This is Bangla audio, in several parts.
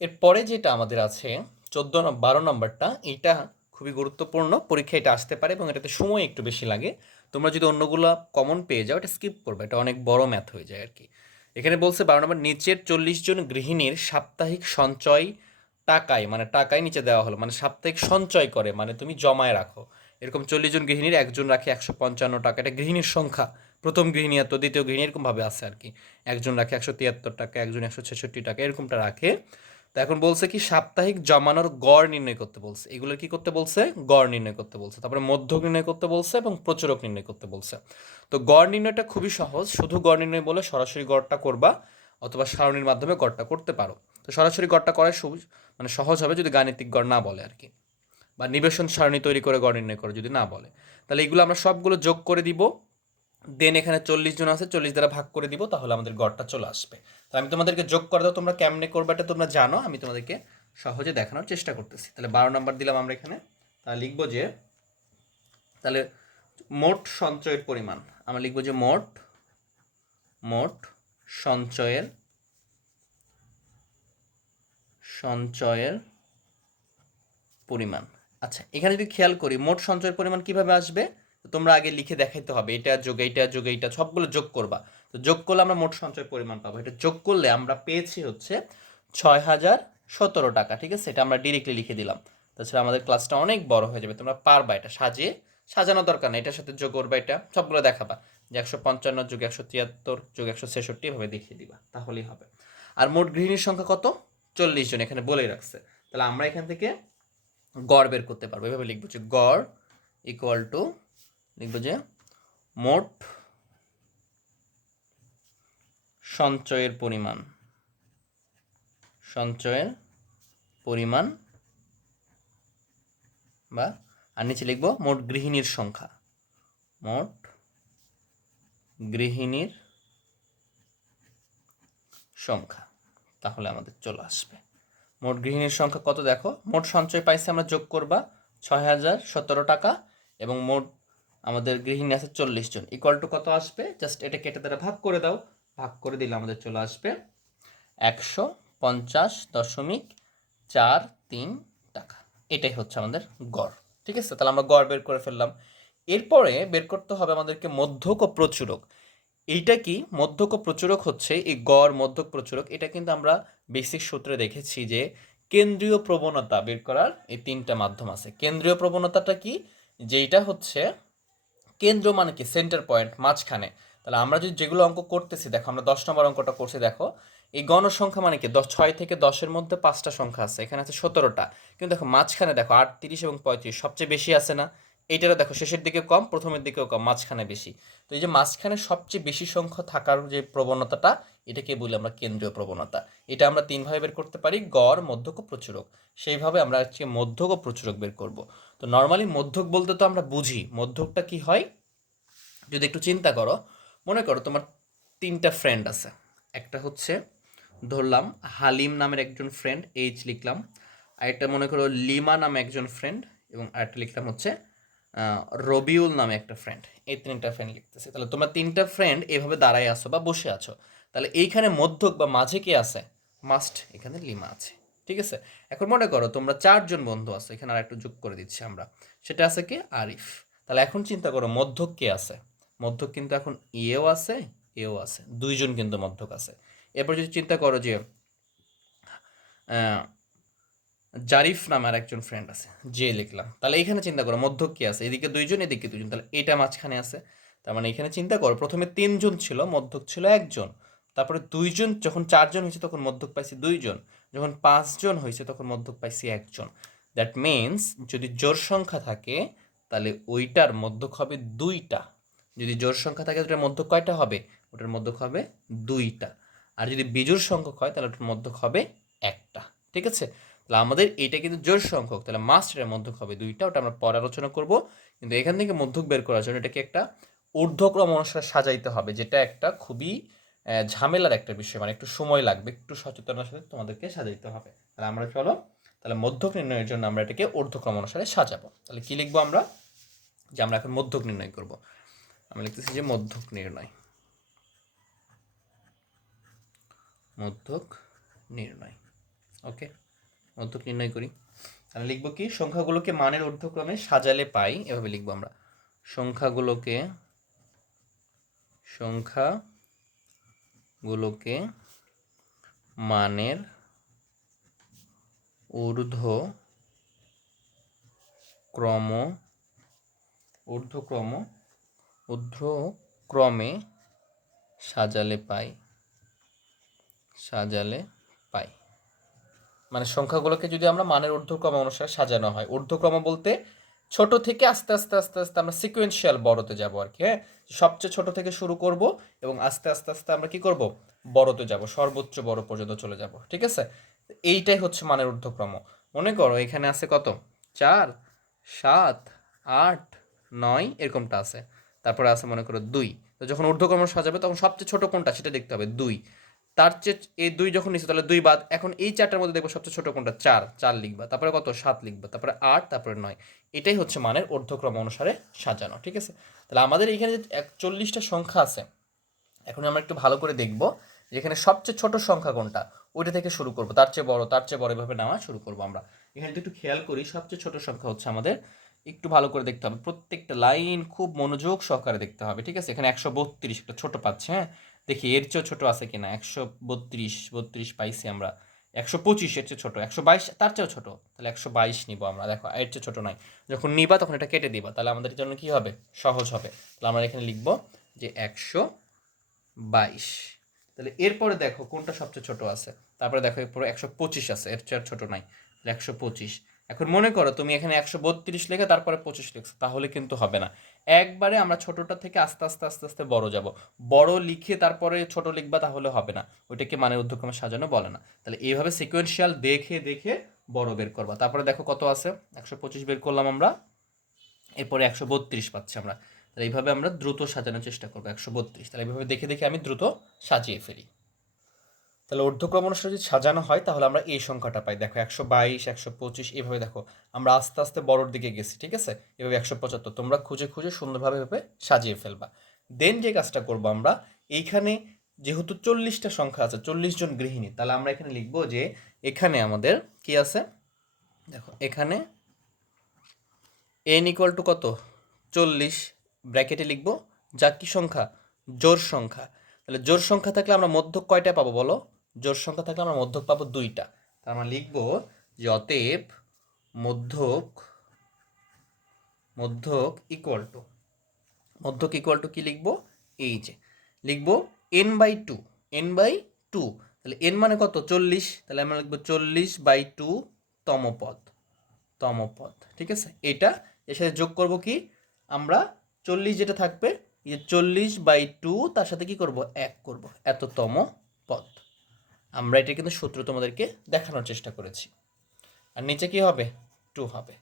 এরপরে যেটা আমাদের আছে, চোদ্দ বারো নম্বরটা এইটা খুবই গুরুত্বপূর্ণ। পরীক্ষা এটা আসতে পারে এবং এটাতে সময় একটু বেশি লাগে। তোমরা যদি অন্যগুলো কমন পেয়ে যাও, এটা স্কিপ করবে। এটা অনেক বড় ম্যাথ হয়ে যায় আর কি এখানে বলছে বারো নম্বর, নিচের চল্লিশ জন গৃহিণীর সাপ্তাহিক সঞ্চয় টাকায় মানে টাকায় নিচে দেওয়া হলো মানে সাপ্তাহিক সঞ্চয় করে মানে তুমি জমায় রাখো। এরকম চল্লিশ জন গৃহিণীর একজন রাখে একশো পঞ্চান্ন টাকা। এটা গৃহিণীর সংখ্যা। প্রথম গৃহিণী এত দ্বিতীয় গৃহিণী এরকমভাবে আছে আর কি একজন রাখে একশো তিয়াত্তর টাকা, একজন একশো ছেষট্টি টাকা, এরকমটা রাখে। তো এখন বলছে কি, সাপ্তাহিক জমানোর গড় নির্ণয় করতে বলছে। এগুলো কি করতে বলছে? গড় নির্ণয় করতে বলছে। তারপরে মধ্যক নির্ণয় করতে বলছে এবং প্রচুরক নির্ণয় করতে বলছে। তো গড় নির্ণয়টা খুবই সহজ। শুধু গড় নির্ণয় বলে সরাসরি গড়টা করবা অথবা সারণীর মাধ্যমে গড়টা করতে পারো। তো সরাসরি গড়টা সহজ মানে সহজ হবে যদি গাণিতিক গড় না বলে আর কি। বা নিবেশন সারণী তৈরি করে গড় নির্ণয় করে যদি না বলে। তাহলে এগুলো আমরা সবগুলো যোগ করে দিব। দেন এখানে চল্লিশ জন আছে, চল্লিশ দ্বারা ভাগ করে দিব, তাহলে আমাদের গড়টা চলে আসবে। তো আমি তোমাদেরকে যোগ করে দাও, তোমরা কেমনে করবে এটা তোমরা জানো, আমি তোমাদেরকে সহজে দেখানোর চেষ্টা করতেছি। তাহলে বারো নম্বর দিলাম আমরা এখানে তাহলে লিখব যে, তাহলে মোট সঞ্চয়ের পরিমাণ, আমরা লিখব যে মোট মোট সঞ্চয়ের সঞ্চয়ের পরিমাণ। আচ্ছা এখানে যদি খেয়াল করি, মোট সঞ্চয়ের পরিমাণ কীভাবে আসবে? তোমরা আগে লিখে দেখাইতে হবে, এটা যোগ, এইটা যোগ, এইটা সবগুলো যোগ করবা। তো যোগ করলে আমরা মোট সঞ্চয় পরিমাণ পাবো। এটা যোগ করলে আমরা পেয়েছি হচ্ছে ছয় হাজার সতেরো টাকা, ঠিক আছে? এটা আমরা ডিরেক্টলি লিখে দিলাম। তাছাড়া আমাদের ক্লাসটা অনেক বড় হয়ে যাবে, তোমরা পারবা এটা। সাজিয়ে সাজানো দরকার নেই, এটার সাথে যোগ করবা এটা, সবগুলো দেখাবা। যে একশো পঞ্চান্ন যোগ একশো তিয়াত্তর যোগ একশো ছেষট্টি, এভাবে দেখিয়ে দিবা। তাহলেই হবে। আর মোট গৃহিণীর সংখ্যা কত? চল্লিশ জন, এখানে বলেই রাখছে। তাহলে আমরা এখান থেকে গড় বের করতে পারব। এভাবে লিখব যে গড় ইকুয়াল টু লিখব যে মোট সঞ্চয়ের পরিমাণ সঞ্চয়ের পরিমাণ বা, আর নিচে লিখব মোট গৃহিণীর সংখ্যা, মোট গৃহিণীর সংখ্যা, তাহলে আমাদের চলে আসবে। মোট গৃহিণীর সংখ্যা কত দেখো? মোট সঞ্চয় পাইছে আমরা যোগ করবা ছয় হাজার সতেরো টাকা এবং মোট আমাদের গৃহিণী আছে চল্লিশ জন। ইকুয়াল টু কত আসবে? জাস্ট এটা কেটে দ্বারা ভাগ করে দাও। ভাগ করে দিলে আমাদের চলে আসবে একশো পঞ্চাশ দশমিক চার তিন টাকা। এটাই হচ্ছে আমাদের গড়। ঠিক আছে? তাহলে আমরা গড় বের করে ফেললাম। এরপরে বের করতে হবে আমাদেরকে মধ্যক ও প্রচুরক। এইটা কি? মধ্যক ও প্রচুরক হচ্ছে এই গড় মধ্যক প্রচুরক। এটা কিন্তু আমরা বেসিক সূত্রে দেখেছি যে কেন্দ্রীয় প্রবণতা বের করার এই তিনটা মাধ্যম আছে। কেন্দ্রীয় প্রবণতাটা কি? যেইটা হচ্ছে কেন্দ্র মানে কি? সেন্টার পয়েন্ট মাঝখানে। তাহলে আমরা যদি যেগুলো অঙ্ক করতেছি, দেখো, আমরা দশ নম্বর অঙ্কটা করছি, দেখো। এই গণসংখ্যা মানে কি? দশ, ছয় থেকে দশের মধ্যে পাঁচটা সংখ্যা আছে, এখানে আছে সতেরোটা। কিন্তু দেখো, মাঝখানে দেখো, আটত্রিশ এবং পঁয়ত্রিশ সবচেয়ে বেশি আছে না? এইটারও দেখো, শেষের দিকে কম, প্রথমের দিকেও কম, মাঝখানে বেশি। তো এই যে মাঝখানে সবচেয়ে বেশি সংখ্যা থাকার যে প্রবণতাটা, এটাকে বলি আমরা কেন্দ্রীয় প্রবণতা। এটা আমরা তিনভাবে বের করতে পারি, গড়, মধ্যক প্রচুরক। সেইভাবে আমরা আজকে মধ্যক ও প্রচুরক বের করব। তো নর্মালি মধ্যক বলতে তো আমরা বুঝি, মধ্যকটা কি হয়? যদি একটু চিন্তা করো, মনে করো তোমার তিনটা ফ্রেন্ড আছে। একটা হচ্ছে, ধরলাম হালিম নামের একজন ফ্রেন্ড এইচ লিখলাম। আরেকটা মনে করো লিমা নামে একজন ফ্রেন্ড এবং আরেকটা লিখলাম হচ্ছে রবিউল নামে একটা ফ্রেন্ড এই তিনটা ফ্রেন্ড লিখতেছে। তাহলে তোমরা তিনটা ফ্রেন্ড এভাবে দাঁড়ায় আছো বা বসে আছো। তাহলে এইখানে মধ্যক বা মাঝে কে আছে? মাস্ট এখানে লিমা আছে। ঠিক আছে? এখন মনে করো তোমরা চারজন বন্ধু আছো, এখানে আর একটু যোগ করে দিচ্ছি আমরা। সেটা আছে কি? আরিফ। তাহলে এখন চিন্তা করো মধ্যক কে আছে? মধ্যক কিন্তু এখন এও আছে এও আছে। দুইজন কিন্তু মধ্যক আছে। এরপর যদি চিন্তা করো যে জারিফ নামের একজন ফ্রেন্ড আছে, যে লিখলাম। তাহলে এখানে চিন্তা করো, মধ্যক কি আছে? এদিকে দুইজন এদিকে দুইজন। তাহলে এটা মাঝখানে আছে। তার মানে এখানে চিন্তা করো, প্রথমে তিনজন ছিল, মধ্যক ছিল একজন। তারপরে দুইজন, যখন চারজন হয়েছে তখন মধ্যক পাইছি দুইজন। যখন পাঁচজন হয়েছে তখন মধ্যক পাইছি একজন। দ্যাট মিন্স যদি জোর সংখ্যা থাকে, তাহলে ওইটার মধ্যক হবে দুইটা। যদি জোর সংখ্যা থাকে, ওটার মধ্যক কয়টা হবে? ওটার মধ্যক হবে দুইটা। আর যদি বিজোর সংখ্যক হয়, তাহলে ওটার মধ্যক হবে একটা। ঠিক আছে? তাহলে আমাদের এটা কিন্তু জোর সংখ্যক, তাহলে মাস্ট এর মধ্যক হবে দুইটা, ওটা আমরা পরে আলোচনা করব। কিন্তু এখান থেকে মধ্যক বের করার জন্য এটাকে একটা ঊর্ধ্বক্রম অনুসারে সাজাইতে হবে, যেটা একটা খুবই ঝামেলার একটা বিষয় মানে একটু সময় লাগবে, একটু সচেতনার সাথে তোমাদেরকে সাজাইতে হবে। তাহলে আমরা চলো, তাহলে মধ্যক নির্ণয়ের জন্য আমরা এটাকে ঊর্ধ্বক্রম অনুসারে সাজাবো। তাহলে কি লিখব আমরা? যে আমরা এখন মধ্যক নির্ণয় করব। আমি লিখতেছি যে মধ্যক নির্ণয়। মধ্যক নির্ণয়। ওকে? মধ্যক নির্ণয় করি। তাহলে লিখব কি, সংখ্যাগুলোকে মানের ঊর্ধ্বক্রমে সাজালে পাই, এভাবে লিখব আমরা। সংখ্যাগুলোকে সংখ্যাগুলোকে মানের ঊর্ধ্ব ক্রম ঊর্ধ্বক্রম, ঊর্ধ্বক্রমে সাজালে পাই। সাজালে পাই। মানে সংখ্যাগুলোকে যদি আমরা মানের ঊর্ধ্বক্রম অনুসারে সাজানো হয়। ঊর্ধ্বক্রম বলতে ছোট থেকে আস্তে আস্তে আস্তে আস্তে আমরা সিকুয়েন্সিয়াল বড়তে যাব আর কি হ্যাঁ? সবচেয়ে ছোট থেকে শুরু করব এবং আস্তে আস্তে আস্তে আমরা কি করব? বড়তে যাব, সর্বোচ্চ বড় পর্যন্ত চলে যাব, ঠিক আছে? এইটাই হচ্ছে মানের ঊর্ধ্বক্রম। মনে করো এখানে আছে কত? চার, সাত, আট, নয়, এরকমটা আছে। তারপরে আছে মনে করো দুই। তো যখন ঊর্ধ্বক্রম সাজাবে তখন সবচেয়ে ছোট কোনটা সেটা দেখতে হবে, দুই। তার চেয়ে এই দুই যখন নিচ্ছে তাহলে দুই বাদ। এখন এই চারটার মধ্যে দেখব সবচেয়ে ছোট কোনটা? চার। চার লিখবা। তারপরে কত? সাত লিখবা। তারপরে আট, তারপরে নয়। এটাই হচ্ছে মানের ঊর্ধ্বক্রম অনুসারে সাজানো, ঠিক আছে? তাহলে আমাদের এখানে যে একচল্লিশটা সংখ্যা আছে, এখন আমরা একটু ভালো করে দেখব যে এখানে সবচেয়ে ছোট সংখ্যা কোনটা? ওইটা থেকে শুরু করব। তার চেয়ে বড়, তার চেয়ে বড় এভাবে নেওয়া শুরু করব আমরা। এখানে একটু খেয়াল করি, সবচেয়ে ছোট সংখ্যা হচ্ছে আমাদের একটু ভালো করে দেখতে হবে। প্রত্যেকটা লাইন খুব মনোযোগ সহকারে দেখতে হবে, ঠিক আছে? এখানে একশো বত্রিশ একটা ছোট পাচ্ছে হ্যাঁ? দেখি, এর চেয়েও ছোট আছে কিনা? একশো বত্রিশ বত্রিশ পাইছি আমরা। একশো পঁচিশ, এর চেয়ে ছোটো। একশো বাইশ, তার চেয়েও ছোটো। তাহলে একশো বাইশ নিবো আমরা। দেখো এর চেয়ে ছোট নয় যখন নিবা, তখন এটা কেটে দিবা। তাহলে আমাদের জন্য কি হবে? সহজ হবে। তাহলে আমরা এখানে লিখব যে একশো বাইশ। তাহলে এরপরে দেখো কোনটা সবচেয়ে ছোট আছে। তারপরে দেখো এরপরে একশো পঁচিশ আছে। এর চেয়ে ছোট নাই। একশো পঁচিশ। এখন মনে করো তুমি এখানে একশো বত্রিশ লেখে, তারপরে পঁচিশ লিখছো। তাহলে কিন্তু হবে না। একবারে আমরা ছোটটা থেকে আস্তে আস্তে আস্তে আস্তে বড় যাব। বড় লিখে তারপরে ছোট লিখবা তাহলে হবে না। ওইটাকে মানে উদ্যোগক্রমে সাজানো বলে না। তাহলে এইভাবে সিকোয়েন্সিয়াল দেখে দেখে বড় বের করবা। তারপরে দেখো কত আছে? একশো পঁচিশ বের করলাম আমরা। এরপরে একশো বত্রিশ পাচ্ছি আমরা। তাহলে এইভাবে আমরা দ্রুত সাজানোর চেষ্টা করব। একশো বত্রিশ। তাহলে এইভাবে দেখে দেখে আমি দ্রুত সাজিয়ে ফেলি। তাহলে ঊর্ধ্বক্রম অনুসারে যদি সাজানো হয়, তাহলে আমরা এই সংখ্যাটা পাই। দেখো, একশো বাইশ, একশো পঁচিশ এইভাবে দেখো, আমরা আস্তে আস্তে বড়োর দিকে গেছি, ঠিক আছে? এভাবে একশো পঁচাত্তর, তোমরা খুঁজে খুঁজে সুন্দরভাবে এভাবে সাজিয়ে ফেলবা। দেন যে কাজটা করব আমরা, এইখানে যেহেতু চল্লিশটা সংখ্যা আছে, চল্লিশ জন গৃহিণী, তাহলে আমরা এখানে লিখব যে এখানে আমাদের কি আছে? দেখো, এখানে এন ইকুয়াল টু কত? চল্লিশ, ব্র্যাকেটে লিখব, যা কি সংখ্যা? জোর সংখ্যা। তাহলে জোর সংখ্যা থাকলে আমরা মধ্য কয়টা পাবো বলো? জোর সংখ্যা থাকলে আমরা মধ্যক পাবো দুইটা। তার আমরা লিখব যে অতএব মধ্যক মধ্যক ইকুয়াল টু মধ্যক ইকুয়াল টু কি লিখব? এই যে, লিখব N by two N by two তাহলে এন মানে কত? চল্লিশ। তাহলে আমরা লিখব চল্লিশ বাই টু তম পদ তম পদ ঠিক আছে? এটা, এর সাথে যোগ করব কি? আমরা চল্লিশ যেটা থাকবে চল্লিশ বাই টু তার সাথে কি করব? এক করব। এততম পদ আমরা এটা কিন্তু সূত্র তোমাদেরকে দেখানোর চেষ্টা করেছি। আর নিচে কি হবে? টু হবে।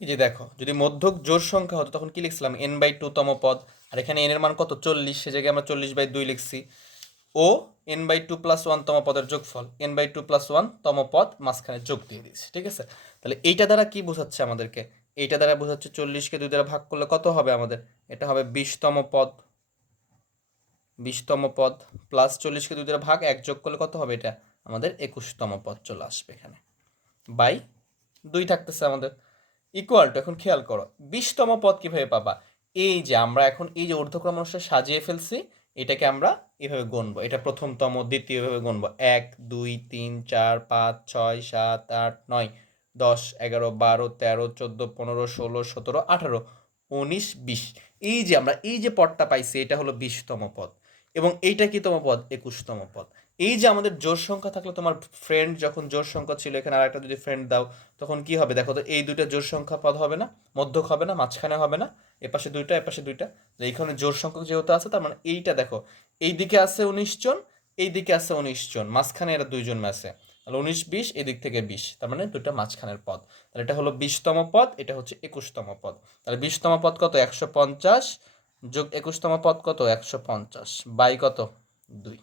এই যে দেখো, যদি মধ্যক জোর সংখ্যা হতো তখন কি লিখছিলাম? এন বাই টু তম পদ। আর এখানে এন এর মান কত? চল্লিশ। সে জায়গায় আমরা চল্লিশ বাই দুই লিখছি। ও N by two plus one তম পদের যোগফল। N by two plus one তম পদ মাঝখানে যোগ দিয়ে দিচ্ছি ঠিক আছে? তাহলে এইটা দ্বারা কি বোঝাচ্ছে আমাদেরকে? এইটা দ্বারা বোঝাচ্ছে চল্লিশকে দুই দ্বারা ভাগ করলে কত হবে আমাদের? এটা হবে বিশতম পদ। বিশতম পদ প্লাস চল্লিশকে দুই দ্বারা ভাগ, এক যোগ করলে কত হবে এটা? আমাদের একুশতম পদ চলে আসবে এখানে। বাই দুই থাকতেছে আমাদের। ইকুয়াল টু এখন খেয়াল করো, বিশতম পদ কীভাবে পাবা? এই যে আমরা এখন এই যে ঊর্ধ্বক্রম অনুসারে সাজিয়ে ফেলছি, এটাকে আমরা এভাবে গণবো এটা প্রথমতম দ্বিতীয় ভাবে গণবো এক, দুই, তিন, চার, পাঁচ, ছয়, সাত, আট, নয়, দশ, এগারো, বারো, তেরো, চোদ্দ, পনেরো, ষোলো, সতেরো, আঠারো, উনিশ, বিশ। এই যে আমরা, এই যে পদটা পাইছি, এটা হলো বিশতম পদ। এবং এইটা কি তম পদ? একুশতম পদ। এই যে আমাদের জোর সংখ্যা থাকলে তোমার ফ্রেন্ড যখন জোর সংখ্যা ছিল, এখানে আর একটা যদি ফ্রেন্ড দাও, তখন কি হবে? দেখো তো, এই দুইটা জোর সংখ্যা পদ হবে না, মধ্যক হবে না, মাঝখানে হবে না, এপাশে দুইটা এপাশে দুইটা। এইখানে জোর সংখ্যক যেহেতু আছে, তার মানে এইটা দেখো, এই দিকে আছে উনিশ জন, এই দিকে আছে উনিশ জন, মাঝখানে এরা দুইজন আছে। তাহলে উনিশ, বিশ, এদিক থেকে বিশ, তার মানে দুইটা মাঝখানের পদ। তাহলে এটা হলো বিশতম পদ, এটা হচ্ছে একুশতম পদ। তাহলে বিশতম পদ কত? একশো পঞ্চাশ যোগ একুশতম পদ কত? একশো পঞ্চাশ। বাই কত? দুই।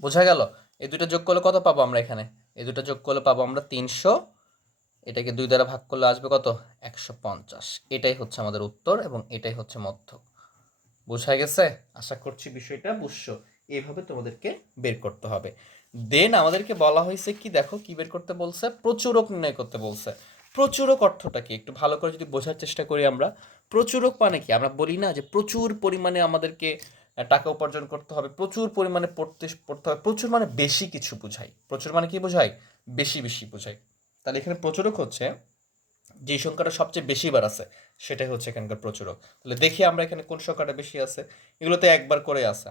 বোঝা গেল? এই দুটো যোগ করলে কত পাবো আমরা এখানে? এই দুটো যোগ করলে পাবো আমরা তিনশো। এটাকে দুই দ্বারা ভাগ করলে আসবে কত? একশো পঞ্চাশ। এটাই হচ্ছে আমাদের উত্তর এবং এটাই হচ্ছে মধ্যক। বোঝা গেছে? আশা করছি বিষয়টা বুঝছ। এইভাবে তোমাদেরকে বের করতে হবে। দেন আমাদেরকে বলা হয়েছে কি, দেখো কি বের করতে বলছে? প্রচুরক নির্ণয় করতে বলছে। প্রচুরক অর্থটা কি? একটু ভালো করে যদি বোঝার চেষ্টা করি আমরা। প্রচুরক মানে কি? আমরা বলি না যে প্রচুর পরিমাণে আমাদেরকে টাকা উপার্জন করতে হবে, প্রচুর পরিমাণে পড়তে পড়তে হবে, প্রচুর মানে বেশি কিছু বোঝাই। প্রচুর মানে কি বোঝায় বেশি বেশি বোঝাই। তাহলে এখানে প্রচুরক হচ্ছে যে সংখ্যাটা সবচেয়ে বেশি বার আছে, সেটাই হচ্ছে এখানকার প্রচুরক তাহলে দেখি আমরা এখানে কোন সংখ্যাটা বেশি আছে। এগুলোতে একবার করে আসা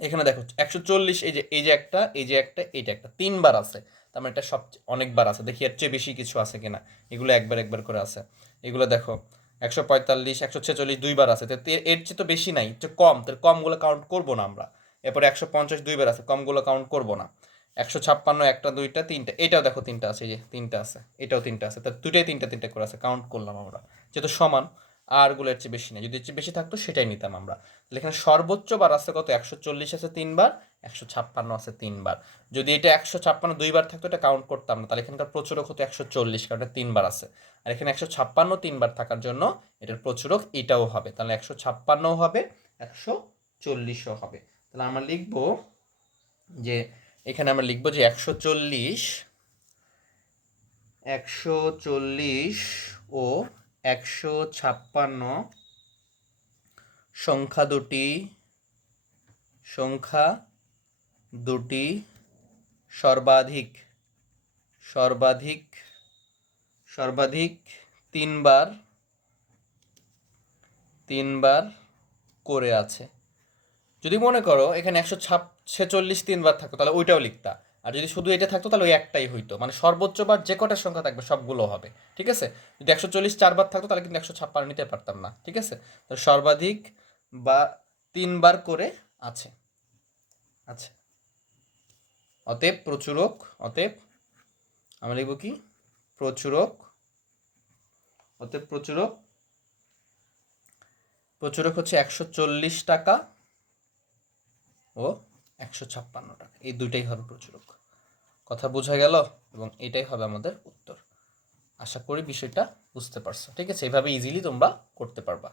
এখানে দেখো, একশো চল্লিশ, এই যে এই যে একটা, এই যে একটা, এইটা একটা, তিনবার আছে। তার মানে এটা সবচেয়ে অনেকবার আছে। দেখি এর চেয়ে বেশি কিছু আছে কিনা। এগুলো একবার একবার করে আছে। এগুলো দেখো একশো পঁয়তাল্লিশ, একশো ছেচল্লিশ দুইবার আছে। তো এর- চেয়ে তো বেশি নাই, একটু কম। তাহলে কমগুলো কাউন্ট করব না আমরা। এরপরে একশো পঞ্চাশ দুইবার আছে, কমগুলো কাউন্ট করব না। একশো ছাপ্পান্ন, একটা, দুইটা, তিনটা, এটাও দেখো তিনটা আছে যে তিনটা আছে, এটাও তিনটা আছে। তা দুটাই তিনটা তিনটা করে আছে কাউন্ট করলাম আমরা। যেহেতু সমান, আরগুলো এর চেয়ে বেশি নেই। যদি এর চেয়ে বেশি থাকতো, সেটাই নিতাম আমরা। এখানে সর্বোচ্চ বার আছে কত? একশো চল্লিশ আছে তিনবার একশো ছাপ্পান্ন আছে তিনবার। যদি এটা একশো ছাপ্পান্ন দুইবার থাকতো, এটা কাউন্ট করতাম না। তাহলে এখানকার প্রচুরক হতো একশো চল্লিশ, কারণ এটা তিনবার আছে। আর এখানে একশো ছাপ্পান্ন তিনবার থাকার জন্য এটার প্রচুরক এটাও হবে। তাহলে একশো ছাপ্পান্নও হবে, একশো চল্লিশও হবে। তাহলে আমরা লিখব যে, এখানে আমরা লিখব যে একশো চল্লিশ একশো চল্লিশ ও একশো ছাপ্পান্ন সংখ্যা দুটি সংখ্যা দুটি সর্বাধিক সর্বাধিক সর্বাধিক তিনবার তিনবার করে আছে। যদি মনে করো এখানে একশো ছাপ, ছেচল্লিশ তিনবার থাকতো, তাহলে ওইটাও লিখতা। আর যদি শুধু এটা থাকতো, তাহলে ওই একটাই হইতো। মানে সর্বোচ্চ বার যে কটার সংখ্যা থাকবে, সবগুলো হবে। ঠিক আছে? যদি একশো চল্লিশ চারবার থাকতো, তাহলে কিন্তু একশো ছাপ্পান্ন নিতে পারতাম না। ঠিক আছে? তো সর্বাধিক বা তিনবার করে আছে। আচ্ছা অতএব প্রচুরক, অতএব আমরা লিখব কি? প্রচুরক, অতএব প্রচুরক প্রচুরক হচ্ছে একশো চল্লিশ টাকা ও একশো ছাপ্পান্ন টাকা। এই দুইটাই হবে প্রচুরক। কথা বোঝা গেল? এবং এটাই হবে আমাদের উত্তর। আশা করি বিষয়টা বুঝতে পারছ। ঠিক আছে? এইভাবে ইজিলি তোমরা করতে পারবা।